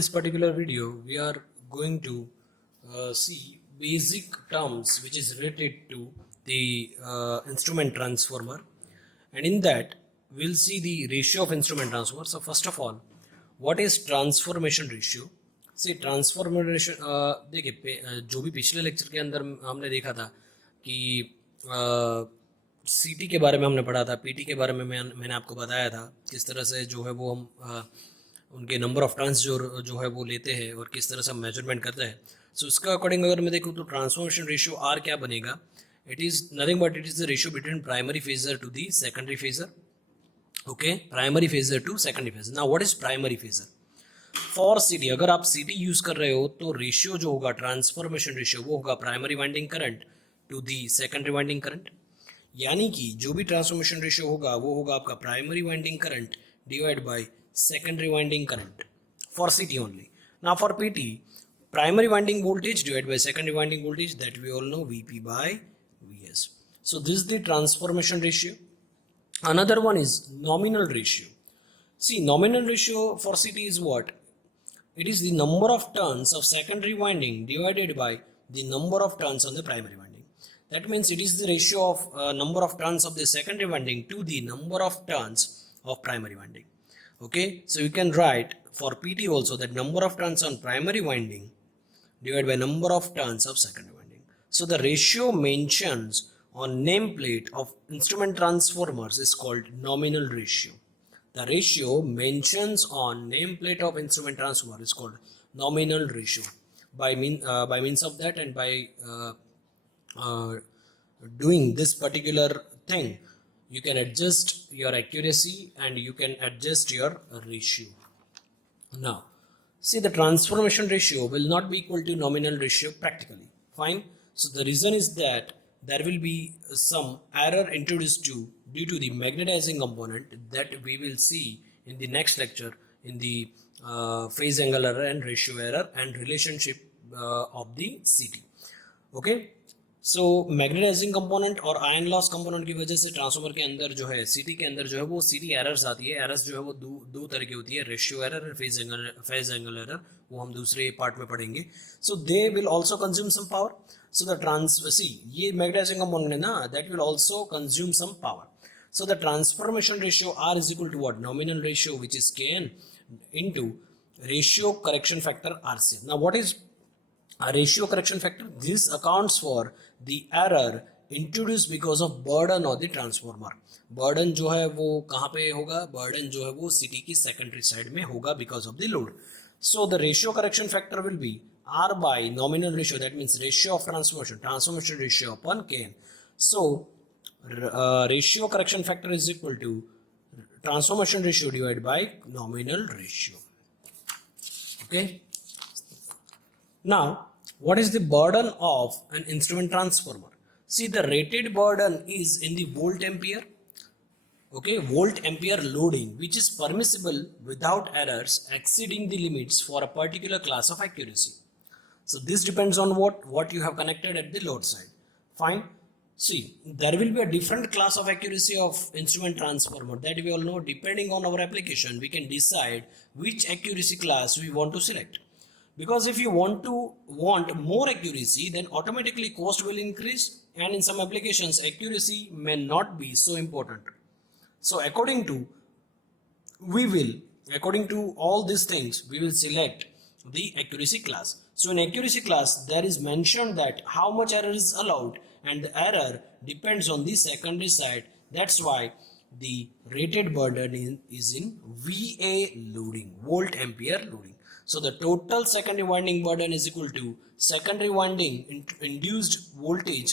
this particular video, we are going to see basic terms which is related to the instrument transformer, and in that we'll see the ratio of instrument transformer. So first of all, what is transformation ratio? See transformation देखिए जो भी पिछले lecture के अंदर हमने देखा था कि सीटी के बारे में हमने पढ़ा था, पीटी के बारे में मैंने आपको बताया था किस तरह से जो है वो हम उनके नंबर ऑफ टर्न्स जो है वो लेते हैं और किस तरह से हम मेजरमेंट करते हैं. सो इसका अकॉर्डिंग अगर मैं देखूँ तो ट्रांसफॉर्मेशन रेशियो आर क्या बनेगा? It is nothing but it is the ratio between primary phasor to the secondary phasor. Okay, primary phasor to secondary phasor. Now what is primary phasor? For CT, अगर आप सीटी use कर रहे हो तो ratio जो होगा ट्रांसफॉर्मेशन रेशियो वो होगा primary winding current to the secondary winding current. यानी कि जो भी ट्रांसफॉर्मेशन रेशियो होगा वो होगा आपका primary winding current divide by secondary winding current for CT only. Now for PT, primary winding voltage divided by secondary winding voltage, that we all know, VP by VS. So this is the transformation ratio. Another one is nominal ratio. See, nominal ratio for CT is what? It is the number of turns of secondary winding divided by the number of turns on the primary winding. That means it is the ratio of number of turns of the secondary winding to the number of turns of primary winding. Okay, so you can write for PT also that number of turns on primary winding divided by number of turns of secondary winding. So the ratio mentions on nameplate of instrument transformers is called nominal ratio. The ratio mentions on nameplate of instrument transformer is called nominal ratio. By means of that and by doing this particular thing, you can adjust your accuracy and you can adjust your ratio. Now, see, the transformation ratio will not be equal to nominal ratio practically. Fine. So the reason is that there will be some error introduced due to the magnetizing component that we will see in the next lecture in the phase angle error and ratio error and relationship of the CT. Okay. So magnetizing component और iron loss component की वजह से transformer के अंदर जो है सीटी के अंदर जो है वो सीटी एरर्स आती है. एरर्स जो है वो दो तरह की होती है, रेशियो एरर और फेज एंगल एरर. वो हम दूसरे पार्ट में पढ़ेंगे. So they will also consume some power. So the ये मैग्नेटाइजिंग कंपोनेंट है ना, that will also consume some power. So the transformation ratio R is equal to what? Nominal ratio which is KN into ratio correction factor RCF. Now what is a ratio correction factor? This accounts for the error introduced because of burden of the transformer. burden जो है वो कहाँ पे होगा? burden जो है वो city की secondary side में होगा because of the load. So the ratio correction factor will be R by nominal ratio, that means ratio of transformation ratio upon Kn. So ratio correction factor is equal to transformation ratio divided by nominal ratio. Okay. Now, what is the burden of an instrument transformer? See, the rated burden is in the volt ampere. Okay, volt ampere loading, which is permissible without errors exceeding the limits for a particular class of accuracy. So this depends on what you have connected at the load side. Fine. See, there will be a different class of accuracy of instrument transformer that we all know. Depending on our application, we can decide which accuracy class we want to select. Because if you want more accuracy, then automatically cost will increase, and in some applications accuracy may not be so important. So according to all these things, we will select the accuracy class. So in accuracy class, there is mentioned that how much error is allowed, and the error depends on the secondary side. That's why the rated burden is in VA loading, volt ampere loading. So the total secondary winding burden is equal to secondary winding induced voltage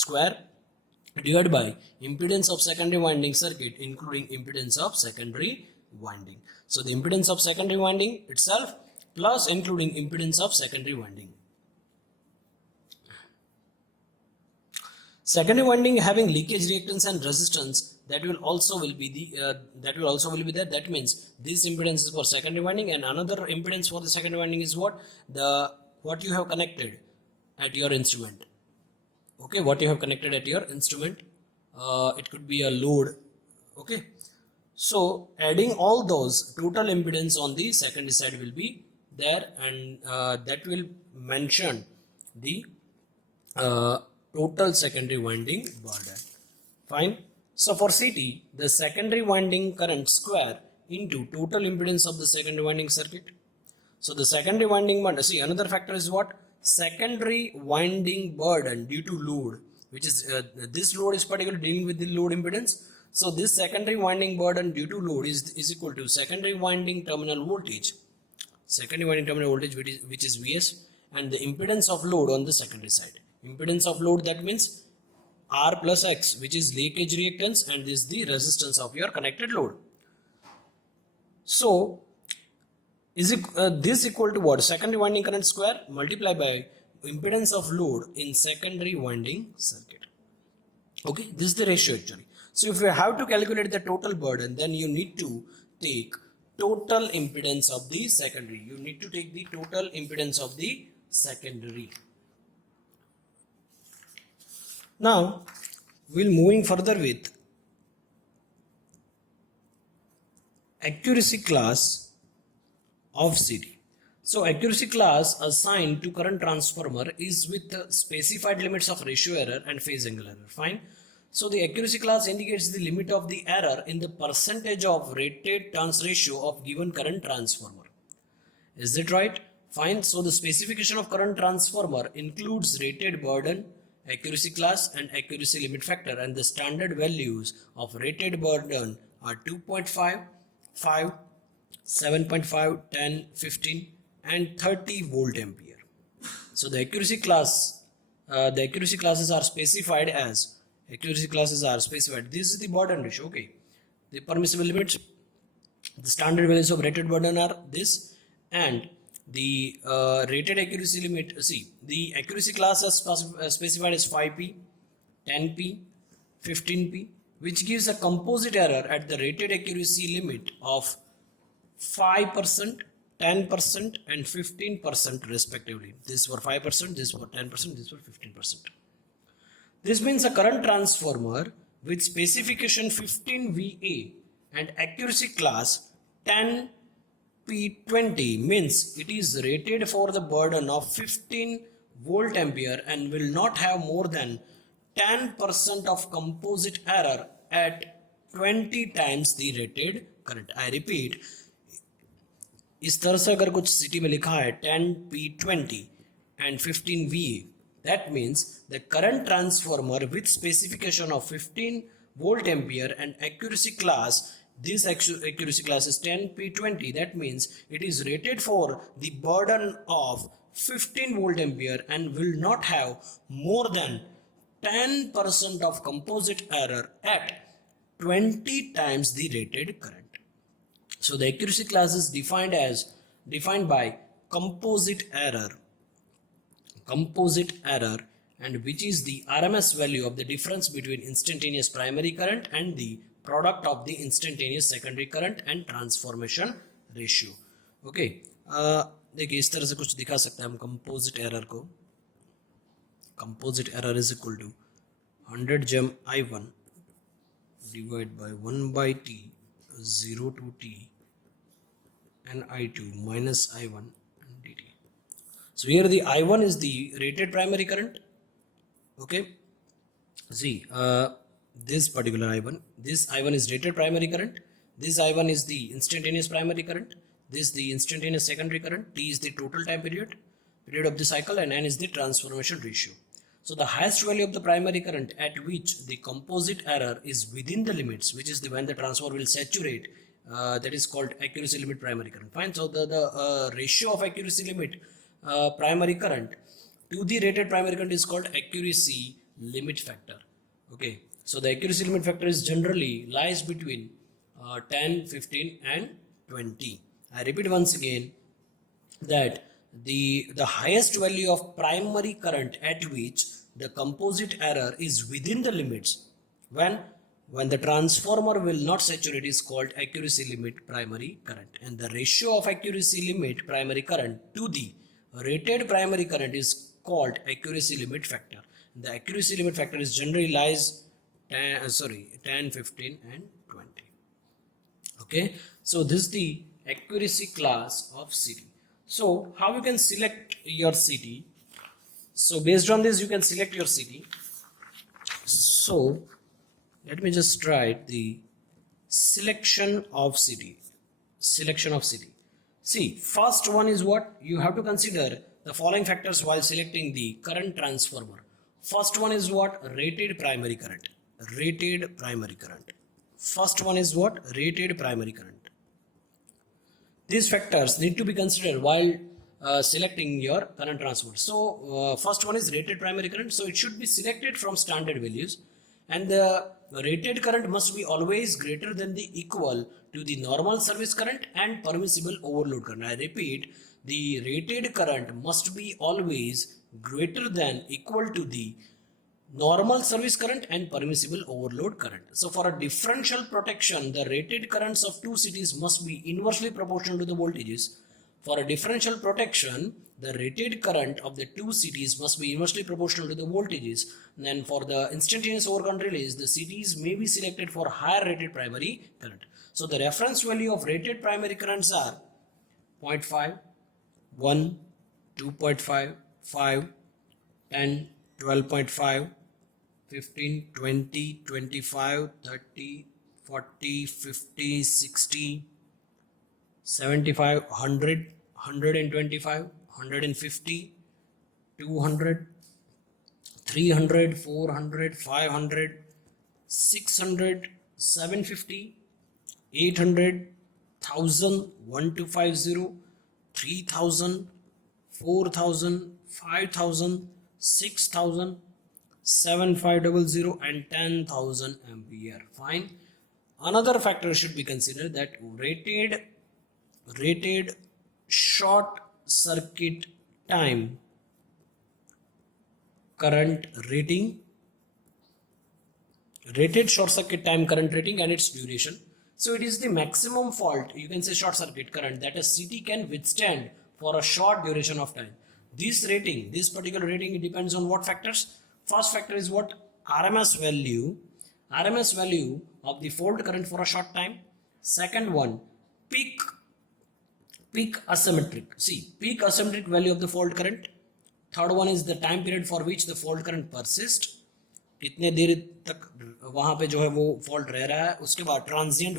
square divided by impedance of secondary winding circuit including impedance of secondary winding. So the impedance of secondary winding itself plus including impedance of secondary winding. Secondary winding having leakage reactance and resistance, that will also be there. That means this impedance is for secondary winding, and another impedance for the secondary winding is what you have connected at your instrument. Okay, what you have connected at your instrument. It could be a load. Okay, so adding all those, total impedance on the secondary side will be there, and that will mention the total secondary winding burden. Fine. So for CT, the secondary winding current square into total impedance of the secondary winding circuit. So the secondary winding burden, see, another factor is what? Secondary winding burden due to load, which is this load is particularly dealing with the load impedance. So this secondary winding burden due to load is equal to secondary winding terminal voltage, which is Vs, and the impedance of load on the secondary side. Impedance of load, that means R plus X, which is leakage reactance, and this is the resistance of your connected load. So this equal to what? Secondary winding current square multiplied by impedance of load in secondary winding circuit. Okay, this is the ratio actually. So if you have to calculate the total burden, then you need to take total impedance of the secondary. You need to take the total impedance of the secondary. Now we'll moving further with accuracy class of CT. So accuracy class assigned to current transformer is with specified limits of ratio error and phase angle error. Fine. So the accuracy class indicates the limit of the error in the percentage of rated turns ratio of given current transformer. Is that right? Fine. So the specification of current transformer includes rated burden, accuracy class, and accuracy limit factor, and the standard values of rated burden are 2.5, 5, 7.5, 10, 15, and 30 volt ampere. So the accuracy classes are specified as this is the burden ratio. Okay, the permissible limits, the standard values of rated burden are this, and the rated accuracy limit. See, the accuracy class is specified as 5p, 10p, 15p, which gives a composite error at the rated accuracy limit of 5%, 10%, and 15% respectively. This for 5%, this for 10%, this for 15%. This means a current transformer with specification 15 VA and accuracy class 10 P20 means it is rated for the burden of 15 volt ampere and will not have more than 10% of composite error at 20 times the rated current. I repeat, इस तरह से अगर कुछ city में लिखा है 10P20 and 15 VA, that means the current transformer with specification of 15 volt ampere and accuracy class, this accuracy class is 10P20, that means it is rated for the burden of 15 volt ampere and will not have more than 10% of composite error at 20 times the rated current. So the accuracy class is defined by composite error, and which is the RMS value of the difference between instantaneous primary current and the product of the instantaneous secondary current and transformation ratio. Okay, देखिए इस तरह से कुछ दिखा सकते हैं हम composite error को. Composite error is equal to 100 gem I1 divided by 1 by T 0 to T and I2 minus I1 dt. So here the I1 is the rated primary current. Okay, see this particular I1, this I1 is rated primary current, this I1 is the instantaneous primary current, this the instantaneous secondary current, T is the total time period of the cycle, and N is the transformation ratio. So the highest value of the primary current at which the composite error is within the limits, which is when the transformer will saturate, that is called accuracy limit primary current. Fine. So the ratio of accuracy limit primary current to the rated primary current is called accuracy limit factor. Okay. So the accuracy limit factor is generally lies between 10, 15 and 20. I repeat once again that the highest value of primary current at which the composite error is within the limits when the transformer will not saturate is called accuracy limit primary current, and the ratio of accuracy limit primary current to the rated primary current is called accuracy limit factor. The accuracy limit factor is generally lies 10, 15 and 20. Okay, so this is the accuracy class of CT. So how you can select your city? So based on this, you can select your city. So let me just write the selection of city. Selection of city. See, first one is what? You have to consider the following factors while selecting the current transformer. First one is what? Rated primary current. Rated primary current. First one is what? Rated primary current. These factors need to be considered while selecting your current transformer. So first one is rated primary current. So it should be selected from standard values, and the rated current must be always greater than the equal to the normal service current and permissible overload current. I repeat, the rated current must be always greater than equal to the normal service current and permissible overload current. So for a differential protection, the rated currents of two cities must be inversely proportional to the voltages. For a differential protection, the rated current of the two cities must be inversely proportional to the voltages. And then for the instantaneous overcurrent release, the cities may be selected for higher rated primary current. So the reference value of rated primary currents are 0.5, 1, 2.5, 5, 10, 12.5, 15, 20, 25, 30, 40, 50, 60, 75, 100, 125, 150, 200, 300, 400, 500, 600, 750, 800, 1000, 1250, 3000, 4000, 5000, 6000, 7500 and 10,000 ampere. Fine. Another factor should be considered, that rated short circuit time current rating, rated short circuit time current rating and its duration. So it is the maximum fault, you can say short circuit current, that a CT can withstand for a short duration of time. This rating, this particular rating, it depends on what factors? First factor is what? RMS value of the fault current for a short time. Second one, peak asymmetric. See, peak asymmetric value of the fault current. Third one is the time period for which the fault current persists. कितने देर तक वहां पे जो है वो fault रह रहा है. उसके बाद transient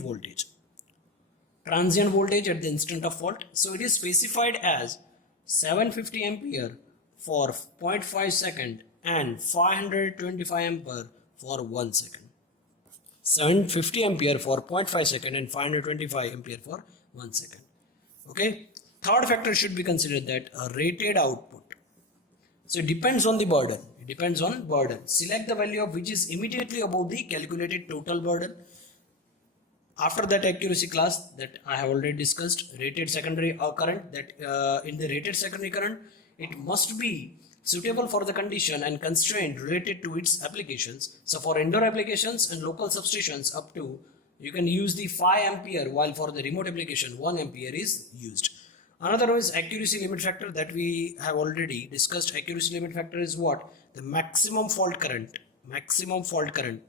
voltage at the instant of fault. So it is specified as 750 ampere for 0.5 second and 525 ampere for 1 second. 750 ampere for 0.5 second and 525 ampere for 1 second. Okay. Third factor should be considered, that a rated output. So it depends on the burden. Select the value of which is immediately above the calculated total burden. After that accuracy class that I have already discussed, rated secondary current, that in the rated secondary current, it must be suitable for the condition and constraint related to its applications. So for indoor applications and local substations up to, you can use the 5 ampere, while for the remote application 1 ampere is used. Another one is accuracy limit factor, that we have already discussed. Accuracy limit factor is what? The maximum fault current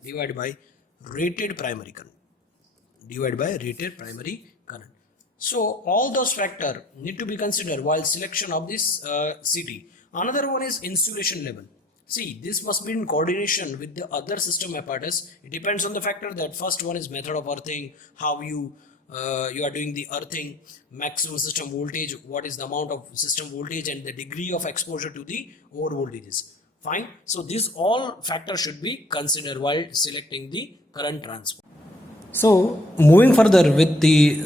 divided by rated primary current. So all those factors need to be considered while selection of this CT. Another one is insulation level. See, this must be in coordination with the other system apparatus. It depends on the factor, that first one is method of earthing, how you are doing the earthing, maximum system voltage, what is the amount of system voltage and the degree of exposure to the over voltages. Fine. So these all factors should be considered while selecting the current transformer. So moving further with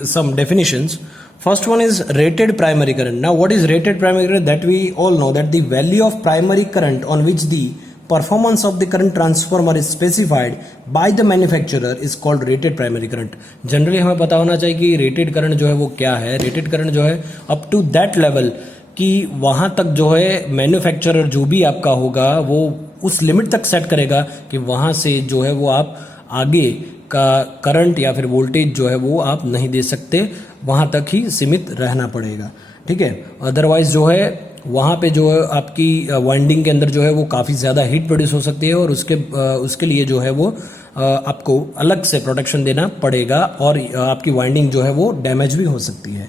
some definitions. First one is rated primary current. Now what is rated primary current? That we all know, that the value of primary current on which the performance of the current transformer is specified by the manufacturer is called rated primary current. Generally हमें पता होना चाहिए कि rated current जो है वो क्या है. Rated current जो है up to that level कि वहाँ तक जो है मैन्युफैक्चरर जो भी आपका होगा वो उस लिमिट तक सेट करेगा कि वहाँ से जो है वो आप आगे का करंट या फिर वोल्टेज जो है वो आप नहीं दे सकते, वहाँ तक ही सीमित रहना पड़ेगा. ठीक है. अदरवाइज जो है वहाँ पे जो है आपकी वाइंडिंग के अंदर जो है वो काफ़ी ज़्यादा हीट प्रोड्यूस हो सकती है और उसके लिए जो है वो आपको अलग से प्रोटेक्शन देना पड़ेगा और आपकी वाइंडिंग जो है वो डैमेज भी हो सकती है.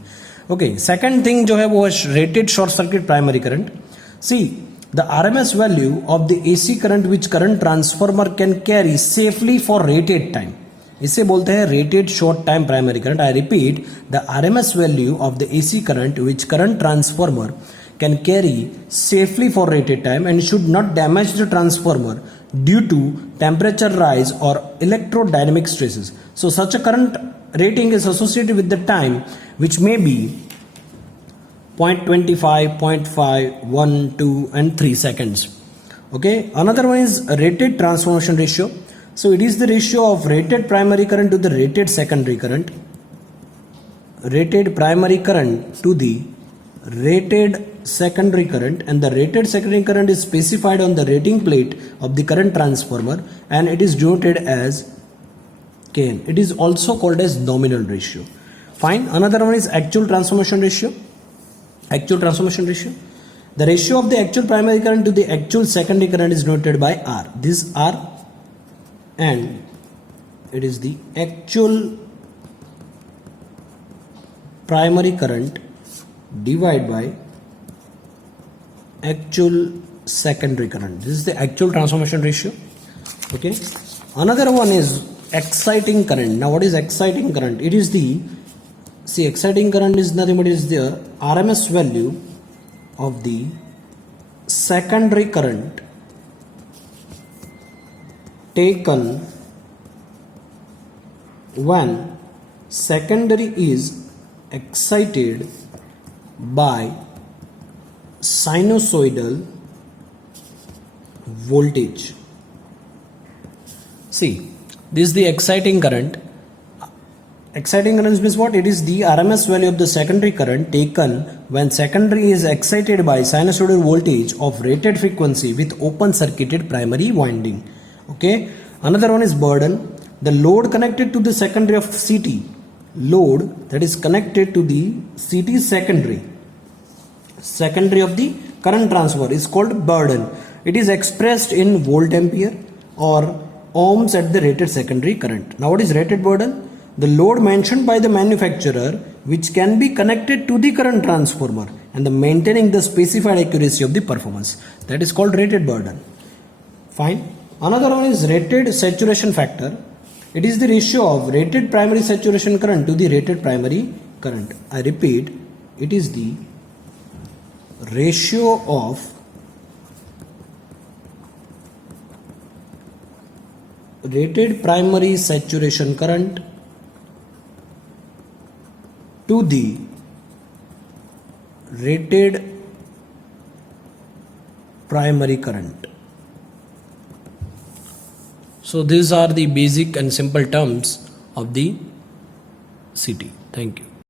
ओके, सेकंड थिंग जो है वो है rated short circuit primary current. See the RMS value of the AC current which current transformer can carry safely for rated time. इसे बोलते हैं rated short time primary current. I repeat, the RMS value of the AC current which current transformer can carry safely for rated time and should not damage the transformer due to temperature rise or electrodynamic stresses. So such a current rating is associated with the time which may be 0.25, 0.5, 1, 2 and 3 seconds. Okay, another one is rated transformation ratio. So it is the ratio of rated primary current to the rated secondary current. Rated primary current to the rated secondary current, and the rated secondary current is specified on the rating plate of the current transformer and it is denoted as Kn. It is also called as nominal ratio. Fine. Another one is actual transformation ratio. Actual transformation ratio. The ratio of the actual primary current to the actual secondary current is denoted by R. This R, and it is the actual primary current divided by actual secondary current. This is the actual transformation ratio. Okay. Another one is exciting current. Now what is exciting current? It is the exciting current is nothing but is the RMS value of the secondary current taken when secondary is excited by sinusoidal voltage. See, this is the exciting current. Exciting current means what? It is the RMS value of the secondary current taken when secondary is excited by sinusoidal voltage of rated frequency with open circuited primary winding. Okay. Another one is burden. The load connected to the secondary of CT. Load that is connected to the CT secondary of the current transfer is called burden. It is expressed in volt ampere or ohms at the rated secondary current. Now what is rated burden? The load mentioned by the manufacturer which can be connected to the current transformer and the maintaining the specified accuracy of the performance. That is called rated burden. Fine. Another one is rated saturation factor. It is the ratio of rated primary saturation current to the rated primary current. I repeat, it is the ratio of rated primary saturation current to the rated primary current. So these are the basic and simple terms of the CT. Thank you.